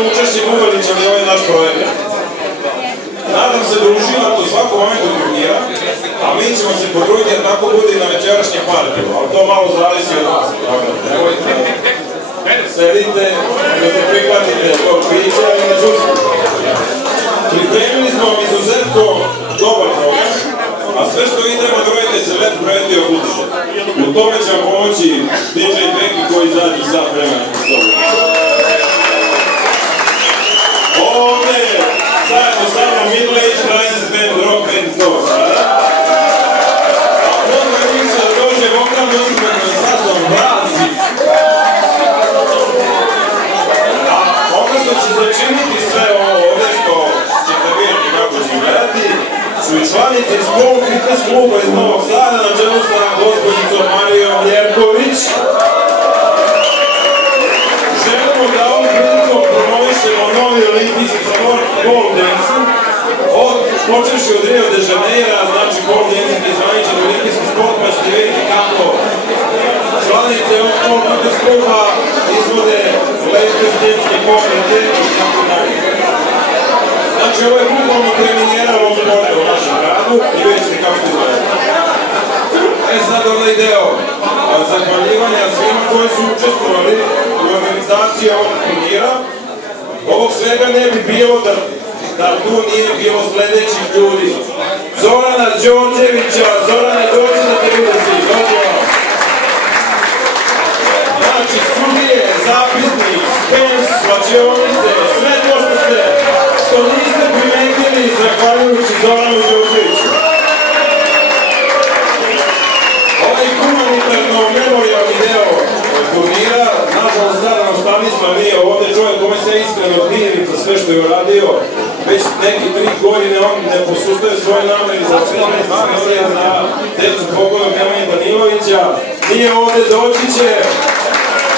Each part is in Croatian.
aktivnim učešćem uveličali ovaj naš projekat. Nadam se da uživate u svakom momentu turnira, a mi ćemo se potruditi da tako bude i na večerašnjem partiju, ali to malo zavisi od vas. Nemojte sedite, da se prihvatite tog pića i međutim. Pripremili smo izuzetno dobar program, a sve što vi treba da uradite se lepo projekti obudiše. U tome će vam pomoći DJ Beki koji zadnji sat vremena. Ovdje zajedno sa mnom Middle Age Crisis Band, Rock Band Zove. A pozdrav njih će da dođe vokalni instrument na sastavom Brazi. A ono što će začiniti sve ovo ovdje što ćete vidjeti kako će gledati su i članice iz Pol Fitness kluba iz Novog Sada na čelu sa gospođicom Marijom Jerković. Želimo da ovom prilikom promovišemo novi olimpijski sport pole dancing. Počevši od Rio de Janeira, znači pole dancing je zvaničan olimpijski sport, pa ćete vidjeti kako članice ovog Pol Fitness kluba izvode lepe stilske pokrete i tako dalje. Znači ovo je bukvalno premijera ovog sporta u našem gradu i vidjet ćete kako to izgleda. Sad onaj deo zahvaljivanja svima koji su učestvovali u organizaciji ovog turnira. Ovog svega ne bi bilo da tu nije bilo sledećih ljudi. Zorana Đorđevića, Zorane dođi da te vide svi, dođi vam. Znači studije, zapisnik, spens, svačionice, sve to što niste primetili zahvaljujući Zoranu Đorđeviću. Ovaj humanitarno-memorijalni deo turnira, nažalost sada nam Stanisma nije ovdje čovjek kome se iskreno divim za sve što je uradio. Već neki 3 godine on ne posustaje svoje nameri za ocenje smisle za decu pokojnog Nemanje Danilovića. Nije ovdje, doći će.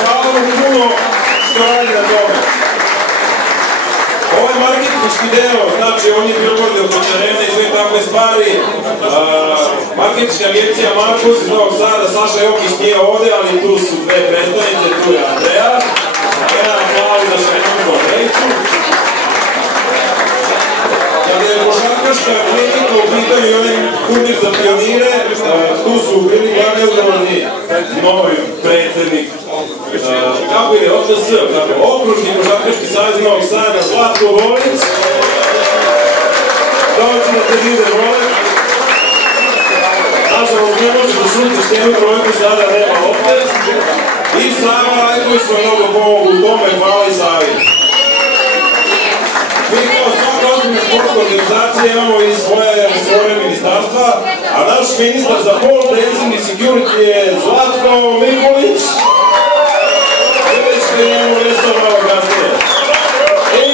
Hvala mu puno što radi na tome. Ovaj marketinški deo, znači on je billboardi oko terena i sve takve stvari. Marketinška agencija Markus iz Novog Sada, Saša Jokić nije ovdje, ali tu su dve predstavnice, tu je Andreja. Jedan aplauz za Šrednjom Andrejcu. Kada je košarkaška klinika u pitanju i onaj turnir za pionire, tu su bili glavni odgovorni novi predsednik. Kako je OTS, Okružni košarkaški savez Novog Sada, Zlatko Volic. Doći da te vide vole. Nažalost, ne može da šuti štenu projektu, sada nema opet. I Sava Rajković smo mnogo pomogu u tome, hvala i Savi. Mi kao svaka ozbiljna sportska organizacija imamo i svoje resore ministarstva, a naš ministar za pole dancing i security je Zlatko Nikolić. Već je njemu resovao kasnije. I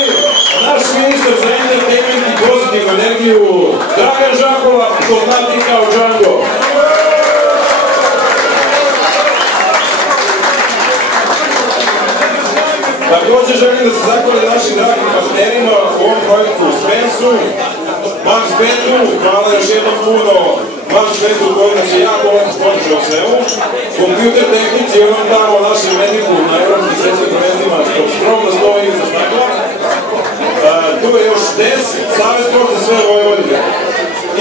naš ministar za entertainment i pozitivnu energiju, Dragan Žakova, poznati kao Django. Također želim da se zahvalim našim dragim partnerima u ovom projektu Spensu, Max Betu, hvala još jednom puno Max Betu koji nas je jako ovako podržao u svemu, Kompjuter tehnici i onom tamo našem mediku na evropskim svetskim prvenstvima što skromno stoji iza stakla. Tu je još DES, Savez sport za sve Vojvodine.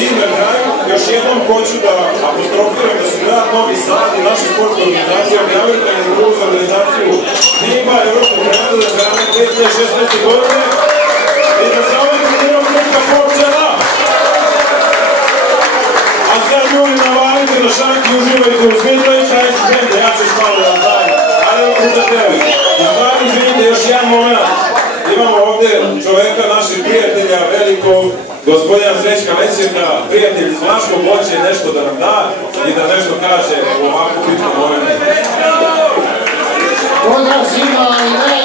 I na kraju još jednom hoću da apostrofiram da su grad Novi Sad i naša sportska organizacija objavili kandidaturu za organizaciju FIBA Evropskog prvenstva za hrane 2016. godine i da se ovim turnirom trka počela. A sad ljudi navalite na šanki i uživajte uz Middle Age Crisis Band, ja ću još malo da vam dajem. Ali ovo puta tebi. I stvarno izvinite još jedan moment. Imamo ovdje čoveka, naših prijatelja, velikog gospodina Srećka Većeka, prijatelj iz Vlaškog, hoće nešto da nam da i da nešto kaže u ovako bitnom momentu. Pozdrav svima, ali ne,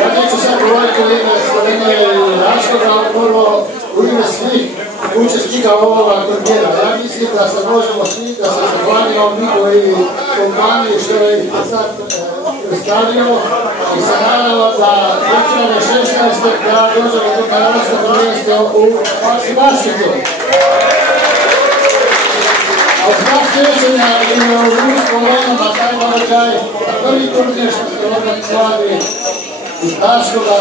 ja neću sad govoriti u ime Slovenije i Vlaškog, ali prvo u ime svih učesnika ovoga turnira. Ja mislim da se možemo svi, da se zahvalimo mi koji kompaniji što je sad predstavljamo i se nadamo da 2016. da dođemo do Hrvatskog prvenstva u basketu. A u znak sjećanja i u Ruskom vojnom, a taj događaj, prvi turnir što se organizovali iz Haškoga,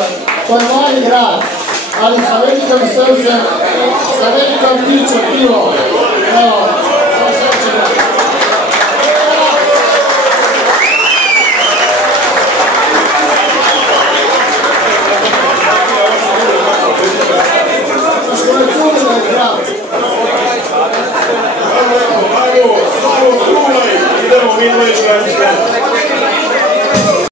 to je mali grad, ali sa velikom srcem, sa velikom pričom pivom. Evo, to srećemo.